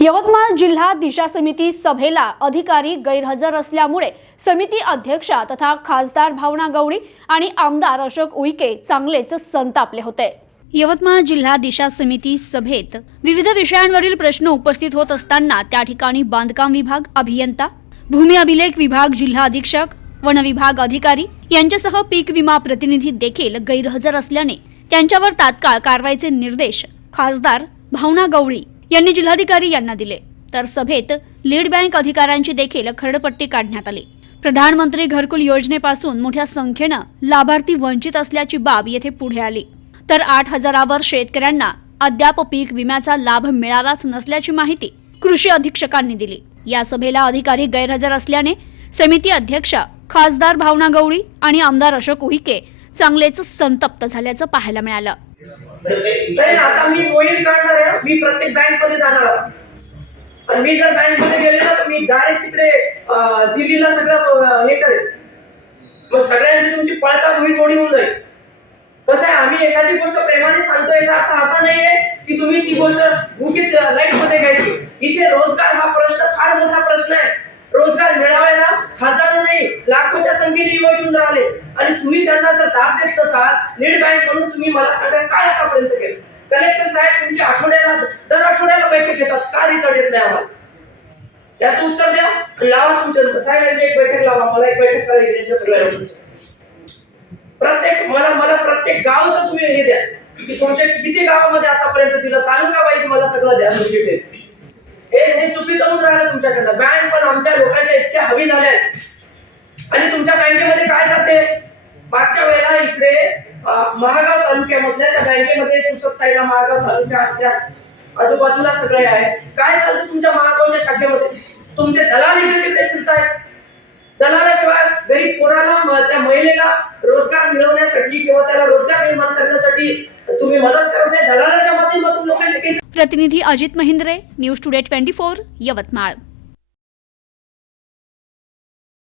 यवतमाळ जिल्हा दिशा समिती सभेला अधिकारी गैरहजर असल्यामुळे समिती अध्यक्षा तथा खासदार भावना गवळी आणि आमदार अशोक उईके चांगलेच संतापले होते. यवतमाळ जिल्हा दिशा समिती सभेत विविध विषयांवरील प्रश्न उपस्थित होत असताना त्या ठिकाणी बांधकाम विभाग अभियंता भूमी अभिलेख विभाग जिल्हा अधीक्षक वन विभाग अधिकारी यांच्यासह पीक विमा प्रतिनिधी देखील गैरहजर असल्याने त्यांच्यावर तात्काळ कारवाईचे निर्देश खासदार भावना गवळी यांनी जिल्हाधिकारी यांना दिले. तर सभेत लीड बँक अधिकाऱ्यांची देखील खरडपट्टी काढण्यात आली. प्रधानमंत्री घरकुल योजनेपासून मोठ्या संख्येनं लाभार्थी वंचित असल्याची बाब येथे पुढे आली. तर आठ हजारावर शेतकऱ्यांना अद्याप पीक विम्याचा लाभ मिळालाच नसल्याची माहिती कृषी अधीक्षकांनी दिली. या सभेला अधिकारी गैरहजर असल्याने समिती अध्यक्षा खासदार भावना गवळी आणि आमदार अशोक उईके चांगलेच संतप्त झाल्याचं पाहायला मिळालं. आता मी मोहीम काढणार आहे. मी प्रत्येक बँकमध्ये जाणार आता आणि मी जर बँकमध्ये गेले ना तर मी डायरेक्ट तिकडे दिल्लीला सगळं हे करेल मग सगळ्यांची तुमची पळता भुई थोडी होऊन जाईल. कसं आहे आम्ही एखादी गोष्ट प्रेमाने सांगतो याचा अर्थ असा नाहीये की तुम्ही ती गोष्ट उगीच लाईफमध्ये घ्यायची. इथे रोजगार हा प्रश्न फार मोठा प्रश्न आहे. रोजगार मिळावायला हजारो नाही लाखोच्या संख्येने युवक येऊन राहिले. आणि तुम्ही त्यांना जर दाद देत नसाल लीड बँक म्हणून तुम्ही मला सांगा काय आतापर्यंत केलं? कलेक्टर साहेब तुमची आठवड्याला दर आठवड्याला बैठक घेतात. का रिझल्ट येत नाही आम्हाला? याचं उत्तर द्या लावा तुमच्या साहेबांची एक बैठक लावा मला एक बैठक करायची त्यांच्या सगळ्या प्रत्येक मला मला प्रत्येक गावचं तुम्ही हे द्या. की तुमच्या किती गावामध्ये आतापर्यंत दिलं तालुका वाईज मला सगळं द्या म्हणजे हे हे चुकीचं होऊन राहिलं तुमच्याकडनं. बँक पण आमच्या लोकांच्या इतक्या हवी झाल्या आहेत आणि तुमच्या बँकेमध्ये काय जाते? महागाव तालुक्यामधल्या त्या बँकेमध्ये पुसत साईडला महागाव तालुक्या आजूबाजूला सगळे आहे काय चालतं तुमच्या महागावच्या शाखेमध्ये? तुमचे दलाल इकडे तिकडे फिरतायत दलालाशिवाय गरीब पोराला त्या महिलेला रोजगार मिळवण्यासाठी किंवा त्याला रोजगार निर्माण करण्यासाठी तुम्ही मदत करत नाही. दलालाच्या माध्यमातून लोकांचे प्रतिनिधी Ajit Mahindre news today twenty four Yavatmal.